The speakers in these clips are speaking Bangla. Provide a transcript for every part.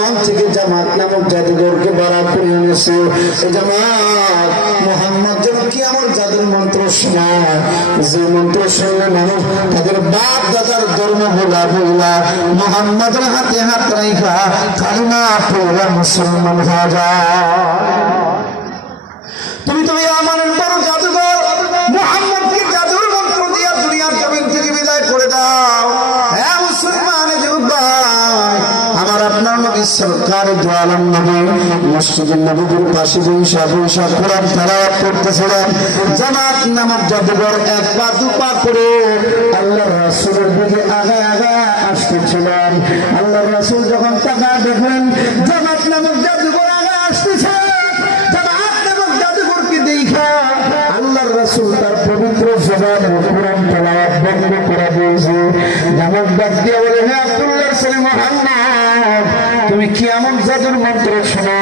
ইয়ামান থেকে জামাত নামক জাদুঘরকে বাড়া করে এনেছে। জামাত মুহাম্মদ যেন কিয়ামত জাদুর মন্ত্র শোনায়, যে মন্ত্র শুনলে মানুষ তাদের বাপ দাদার ধর্ম ভোলা ভোলা মুহাম্মদের হাতে হাত রাইখা কালিমা পড়া মুসলমান হয়ে যায়। তুমি তো ইয়ামানের বড় জাদুঘর মুহাম্মদকে জাদুর মন্ত্র দিয়া দুনিয়ার জমিন থেকে বিদায় করে দাও। হ্যাঁ মুসলমানের যুবক ভাই, আমার আপনার নবী সরকার দু আলম নবী মসজিদের নবীর পাশে বৈশা বৈশা কোরআন তেলাওয়াত করতেছিলেন। জামাত নামক জাদুঘর এক পা দু পা করে আল্লাহর রাসূলের দিকে আগায় আগায় আসতেছিলেন। আল্লাহর রাসূল যখন তাকায় দেখেন জামাত নামক জাদুঘর আগায় আসতেছে, আল্লাহর রাসূল তার পবিত্র জবানে কোরআন তেলাওয়াত বন্ধ করে দিয়েছে। জামাত ডাক দিয়ে বলে, হে আব্দুল্লাহর ছেলে মুহাম্মদ, তুমি কি এমন জাদুর মন্ত্র শোনো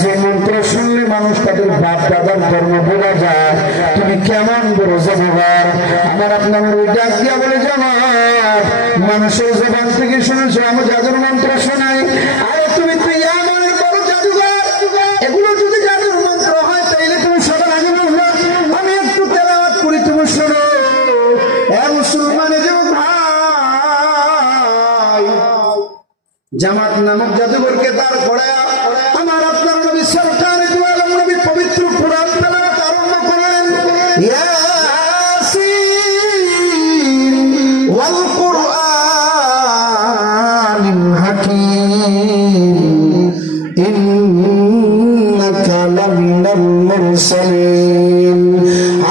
যে মন্ত্র শুনলে মানুষ তাদের বাপ দাদার ধর্ম ভুলে যায়? তুমি কেমন বড় জাদুঘর? আমার আপনার ওই ডাক দিয়ে বলে, জামাত মানুষের জবান থেকে শুনেছো আমি জাদুর মন্ত্র শোনাই? আরে তুমি তো ইয়ামানের বড় জাদুঘর, এগুলো যদি জাদুর মন্ত্র হয় তাইলে তুমি সবার আগে বলবে আমি একটু তেলাওয়াত করি, তুমি শোনো। মুসলমানের যুবক ভাই, জামাত নামক জাদুঘরকে দাঁড় করায়া আমার আপনার নবী সরকার দু আলম নবী পবিত্র কোরআন তেলাওয়াত আরম্ভ করলেন। ইয়াসিন ওয়াল কুরআনিল হাকীম ইন্নাকা লামিনাল মুরসালিন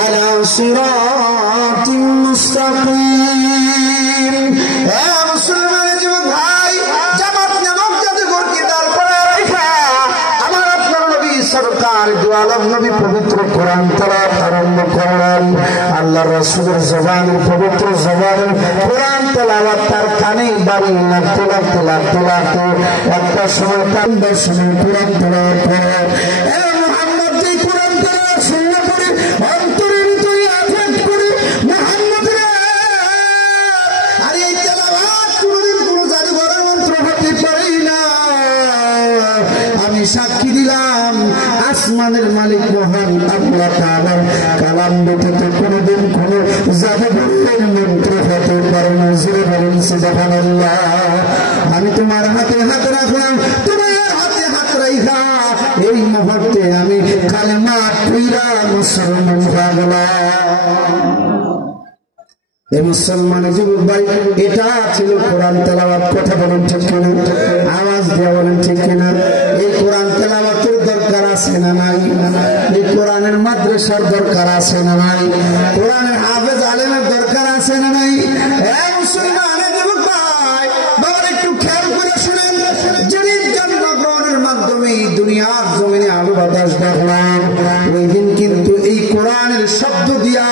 আলা সিরাতিন মুস্তাকিম। হে মুসলমানের যুবক ভাই, জামাত নামক জাদুঘরকে দাঁড় করায় রাখা আমার আপনার নবী সরকার দু আলম নবী পবিত্র কোরআন তেলাওয়াত আরম্ভ করলেন। আল্লাহর রাসূলের জবানে পবিত্র জবানে কোরআন তেলাওয়াত তার কানে বাড়ি লাগতে লাগতে লাগতে লাগতে একটা সময় কান্দার সময় কোরআন তেলাওয়াত করে। মুহাম্মদ যে কোরআন তেলাওয়াত শুনলে পরে অন্তরের তুই আফেক্ট করে মুহাম্মদ রে, আর এই তেলাওয়াত কোনদিন কোন জাদুঘরের মন্ত্র হতে পারে না। আমি সাক্ষী দিলাম আসমানের মালিক মহান আল্লাহ তাআলার কালাম ব্যতীত কোনদিন কোন জাদুঘরের মন্ত্র হতে পারে না। জোরে বলুন সুবহানাল্লাহ। আমি তোমার হাতে হাত রাখলাম, তোমার হাতে হাত রাখা এই মুহূর্তে আমি কালেমা পড়া মুসলমান হয়ে গেলাম। এই মুসলমানের যুবক ভাই, এটা ছিল কোরআন তেলাওয়াত। কথা বলেন ঠিক কিনা? আওয়াজ দিয়ে বলেন ঠিক কিনা? এই কোরআন তেলাওয়াতের দরকার আছে না নাই? এই কোরআনের মাদ্রাসার দরকার আছে না নাই? কোরআনের হাফেজ আলেমের দরকার আছে না নাই? মুসলমানের যুবক ভাই, বাবার একটু খেয়াল করে শুনেন। যেদিন জন্মগ্রহণের মাধ্যমে দুনিয়ার জমিনে আলো বাতাস দেখলাম, ওই দিন কিন্তু এই কোরআনের শব্দ দিয়া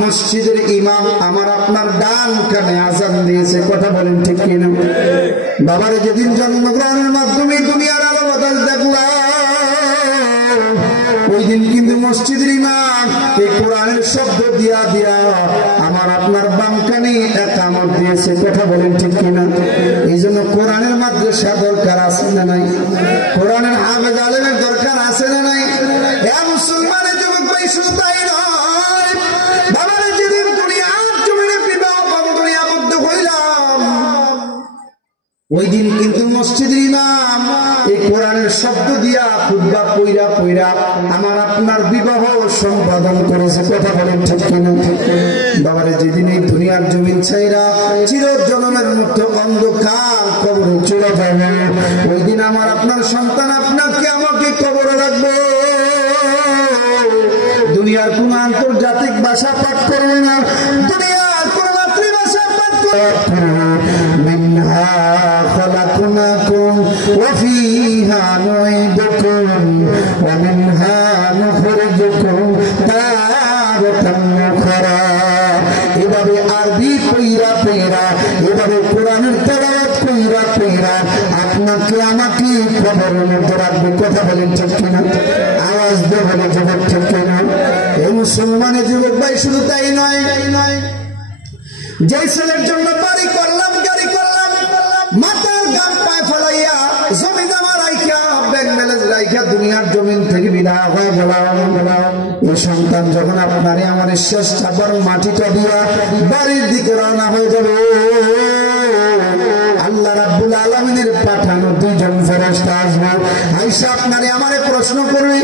মসজিদের ইমাম আমার আপনার ডান কানে আযান দিয়েছে। কথা বলেন ঠিক কিনা? বাবার যেদিন জন্মগ্রহণের মাধ্যমে দুনিয়ার আলো বাতাস দেখলাম, ওই দিন কিন্তু মসজিদের ইমাম এই কোরআনের শব্দ দিয়া দিয়া আমার আপনার বাম কানে ইকামত দিয়েছে। কথা বলেন ঠিক কিনা? এই জন্য কোরআনের মাদ্রাসা দরকার আছে না নাই? কোরআনের হাফেজ আলেমের দরকার আছে না নাই? মুসলমানের যুবক ভাই, শুধু তাই নয়, বাবার যেদিন দুনিয়ার জমিনে বিবাহ বন্ধনে আবদ্ধ হইলাম, ওই দিন কিন্তু মসজিদের ইমাম এই কোরআনের শব্দ দিয়া খুতবা পইরা পইরা আমার আপনার বিবাহ সম্পাদন করেছে। কথা বলেন ঠিক কিনা? বাবারে যেদিন এই দুনিয়ার জমিন ছাইরা চিরজন্মের মতো অন্ধকার কবরে চলে যাবে, ওই দিন আমার আপনার সন্তান আপনাকে আমাকে কবরে রাখবে। দুনিয়ার কোন আন্তর্জাতিক ভাষা পাঠ করবে না, দুনিয়ার কোন মাতৃভাষা পাঠ করবে না। মিনহা খালাকনাকুম ওয়া ফিহা নুঈদুকুম ওয়া মিনহা নুখরিজুকুম তারাতান উখরা। এভাবে আরবি কইরা কইরা, এভাবে কোরআনের তেলাওয়াত কইরা কইরা আপনাকে আমাকে কবরের মধ্যে রাখবে। কথা বলেন ঠিক কিনা? আওয়াজ দিয়ে বলে যুবক ঠিক কিনা? এই মুসলমানের যুবক ভাই, শুধু তাই নয়, যে ছেলের জন্য বাড়ি করলাম গাড়ি করলাম, মাথার গাম পায়ে ফেলাইয়া জমি জমা রাইখা ব্যাংক ব্যালেন্স রাইখা দুনিয়ার জমিন থেকে বিদায় হয়ে গেলাম। এই সন্তান যখন আপনারে আমার শেষ চাপর মাটিটা দিয়া বাড়ির দিকে রওনা হয়ে যাবে, আল্লাহ রাব্বুল আলামিনের পাঠানো দুইজন ফেরেশতা আসবে, আইসা আপনারে আমারে প্রশ্ন করবে,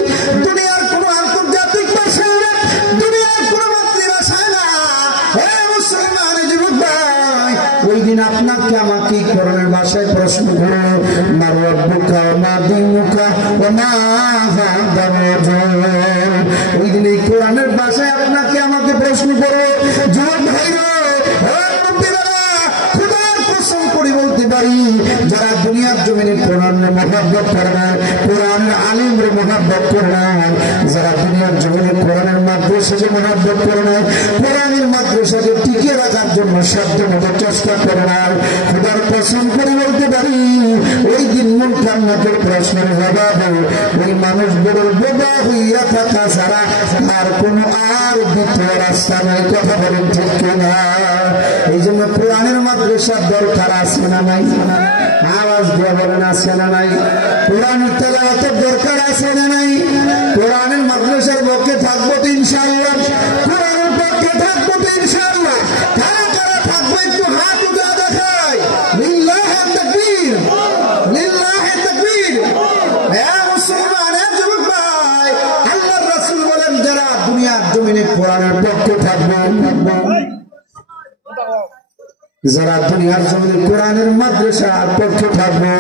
দুনিয়ার কোন আন্তর্জাতিক ভাষায় না, দুনিয়ার কোন মাতৃভাষায় না, হে মুসলমান যুবক ভাই, ওই দিন আপনাকে আমাকে কোরআনের ভাষায় প্রশ্ন করবে, মা রাব্বুকা মা দীনুকা ওয়া মা হাদা রাজুল। ওই দিন এই কোরআনের ভাষায় আপনাকে আমাকে প্রশ্ন করবে। যুবক ভাইরা, বলতে পারি, যারা দুনিয়ার জমিনে কোরআনের মহব্বত করে না, কোরআনের আলিমের মহব্বত করে না, যারা দুনিয়ার জমিনে কোরআনের মাদ্রাসাকে মহব্বত করে না, কোরআনের মাদ্রাসাকে টিকিয়ে রাখার জন্য শব্দ মতো চেষ্টা করে না, খোদার কসম করে বলতে পারি, ওই দিন মুনকার প্রশ্নের জবাবে ওই মানুষগুলোর বোবা হইয়া থাকা ছাড়া আর কোন আর দ্বিতীয় রাস্তা নাই। কথা বলেন ঠিক কিনা? এই জন্য কোরআনের মাদ্রাসার দরকার আছে না নাই? আওয়াজ দিয়ে বলেন আছে না নাই? কোরআনের তেলাওয়াতের দরকার আছে না নাই? কোরআনের মাদ্রাসার পক্ষে থাকবো তো ইনশাআল্লাহ, কোরআনের পক্ষে থাকবো তো ইনশাআল্লাহ। কারা কারা থাকবো একটু হাত উঠে দেখায়। লিল্লাহি তাকবীর, লিল্লাহি তাকবীর। হ্যাঁ মুসলমান, হ্যাঁ যুবক ভাই, আল্লাহর রাসূল বলেন যারা দুনিয়ার জমিনে কোরআনের পক্ষে থাকবে, যারা দুনিয়ার জমিনে কোরআনের মাদ্রাসার পক্ষে থাকবে,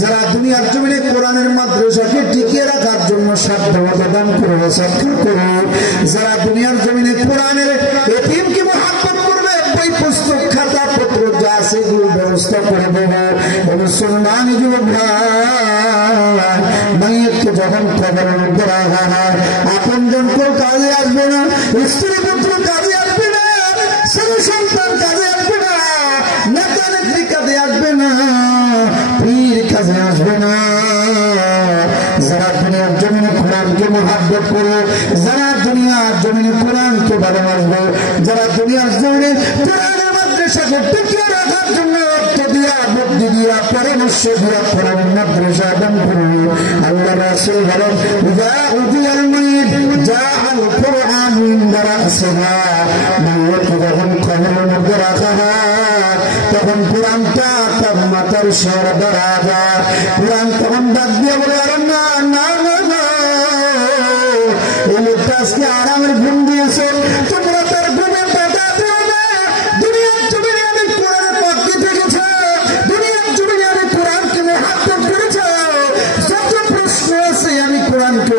যারা দুনিয়ার জমিনে কোরআনের মাদ্রাসাকে টিকিয়ে রাখার জন্য সাধ্যমতো দান করবে, সৎকার করবে, যারা দুনিয়ার জমিনে কোরআনের এতিমকে মহব্বত করবে, বই পুস্তক খাতা পত্র যা আছে এগুলোর ব্যবস্থা করে দেবে। মুসলমান যুবক ভাই, মাইয়াতকে যখন কবরের মধ্যে রাখা হয়, আপনজন কেউ কাজে আসবে না, স্ত্রী পুত্র কাজে আসবে না, ছেলে সন্তান কাজে আসবে না, নেতা নেত্রী কাজে আসবে না, পীর কাজে আসবে না। যারা দুনিয়ার জমিনে কোরআনকে মহব্বত করবে, যারা দুনিয়ার জমিনে কোরআনকে ভালোবাসবে, যারা দুনিয়ার জমিনে কোরআনের মাদ্রাসাকে টিকিয়ে রাখার জন্য অর্থ দিয়া, বুদ্ধি দিয়া, পরামর্শ দিয়া কোরআনের মাদ্রাসা দান করবে, আল্লাহ রাসূল বলেন, ইযা উযিয়াল মাইয়িত জাআল কুরআন ইনদা রাসিহা। মাইয়িতকে যখন কবরের মধ্যে রাখা হয়, তখন কোরআনটা তার মাথার সর ধরা যায়। কোরআন তখন ডাক দিয়ে বলে, আরে না না না না, এই লোকটা আজকে আরামের ঘুম দিয়েছে, তোমরা তার ঘুমের টাকা দিও না। দুনিয়ার জমিনে আমি কোরআনের পক্ষে থেকেছে, দুনিয়ার জমিনে আমি কোরআনকে মহব্বত করেছে, যত প্রশ্ন আছে আমি কোরআনকে